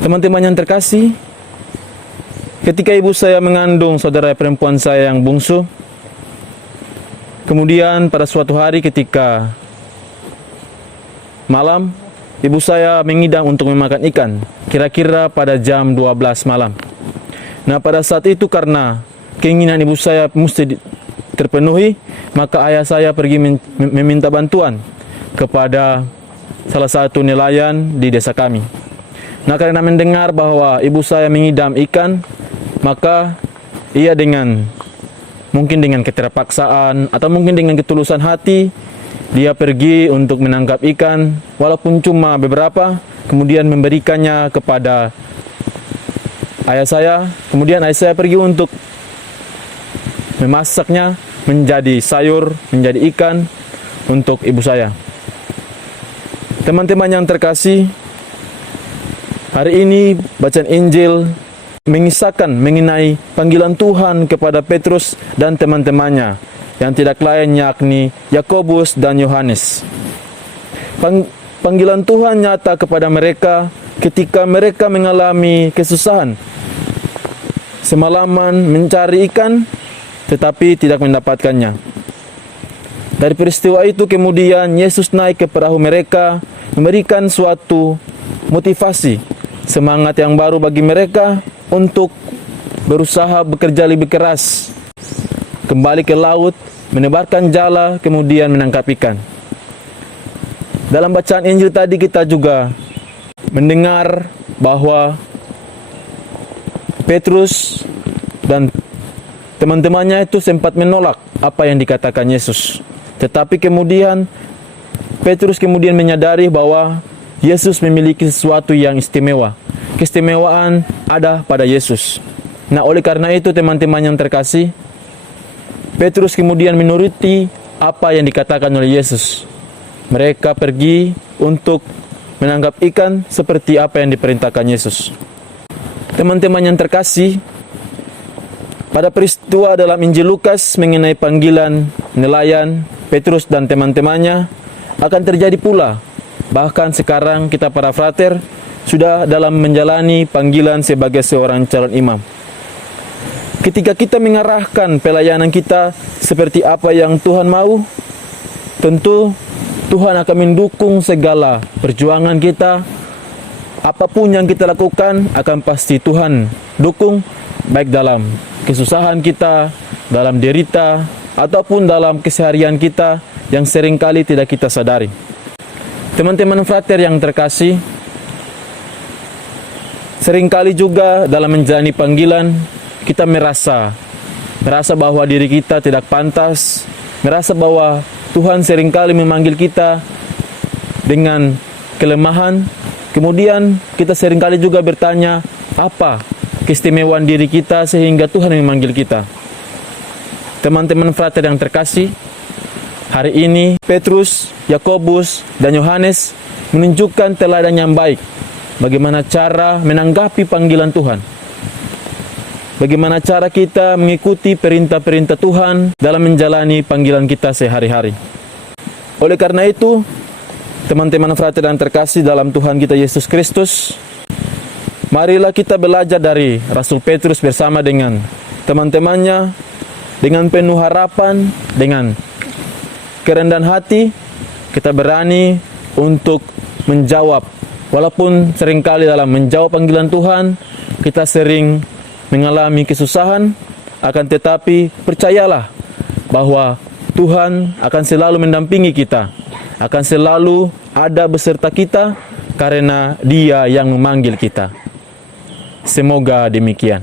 Teman-teman yang terkasih, ketika ibu saya mengandung saudara perempuan saya yang bungsu, kemudian pada suatu hari ketika malam, ibu saya mengidam untuk memakan ikan, kira-kira pada jam 12 malam. Nah, pada saat itu karena keinginan ibu saya mesti terpenuhi, maka ayah saya pergi meminta bantuan kepada salah satu nelayan di desa kami. Nah, karena mendengar bahwa ibu saya mengidam ikan, maka ia mungkin dengan keterpaksaan atau mungkin dengan ketulusan hati, dia pergi untuk menangkap ikan, walaupun cuma beberapa, kemudian memberikannya kepada ayah saya. Kemudian ayah saya pergi untuk memasaknya menjadi sayur, menjadi ikan untuk ibu saya. Teman-teman yang terkasih, hari ini bacaan Injil mengisahkan mengenai panggilan Tuhan kepada Petrus dan teman-temannya yang tidak lain yakni Yakobus dan Yohanes. Panggilan Tuhan nyata kepada mereka ketika mereka mengalami kesusahan. Semalaman mencari ikan tetapi tidak mendapatkannya. Dari peristiwa itu kemudian Yesus naik ke perahu mereka, memberikan suatu motivasi, semangat yang baru bagi mereka untuk berusaha bekerja lebih keras, kembali ke laut, menebarkan jala, kemudian menangkap ikan. Dalam bacaan Injil tadi kita juga mendengar bahwa Petrus dan teman-temannya itu sempat menolak apa yang dikatakan Yesus. Tetapi kemudian Petrus kemudian menyadari bahwa Yesus memiliki sesuatu yang istimewa. Keistimewaan ada pada Yesus. Nah, oleh karena itu teman-teman yang terkasih, Petrus kemudian menuruti apa yang dikatakan oleh Yesus. Mereka pergi untuk menangkap ikan seperti apa yang diperintahkan Yesus. Teman-teman yang terkasih, pada peristiwa dalam Injil Lukas mengenai panggilan nelayan, Petrus dan teman-temannya akan terjadi pula. Bahkan sekarang kita para frater sudah dalam menjalani panggilan sebagai seorang calon imam. Ketika kita mengarahkan pelayanan kita seperti apa yang Tuhan mau, tentu Tuhan akan mendukung segala perjuangan kita. Apapun yang kita lakukan akan pasti Tuhan dukung, baik dalam kesusahan kita, dalam derita, ataupun dalam keseharian kita yang seringkali tidak kita sadari. Teman-teman frater yang terkasih, seringkali juga dalam menjalani panggilan kita merasa bahwa diri kita tidak pantas, merasa bahwa Tuhan seringkali memanggil kita dengan kelemahan. Kemudian kita seringkali juga bertanya, apa keistimewaan diri kita sehingga Tuhan memanggil kita? Teman-teman frater yang terkasih, hari ini Petrus, Yakobus, dan Yohanes menunjukkan teladan yang baik bagaimana cara menanggapi panggilan Tuhan. Bagaimana cara kita mengikuti perintah-perintah Tuhan dalam menjalani panggilan kita sehari-hari. Oleh karena itu, teman-teman frater yang terkasih dalam Tuhan kita Yesus Kristus, marilah kita belajar dari Rasul Petrus bersama dengan teman-temannya, dengan penuh harapan, dengan kerendahan hati, kita berani untuk menjawab. Walaupun seringkali dalam menjawab panggilan Tuhan, kita sering mengalami kesusahan, akan tetapi percayalah bahwa Tuhan akan selalu mendampingi kita, akan selalu ada beserta kita, karena Dia yang memanggil kita. Semoga demikian.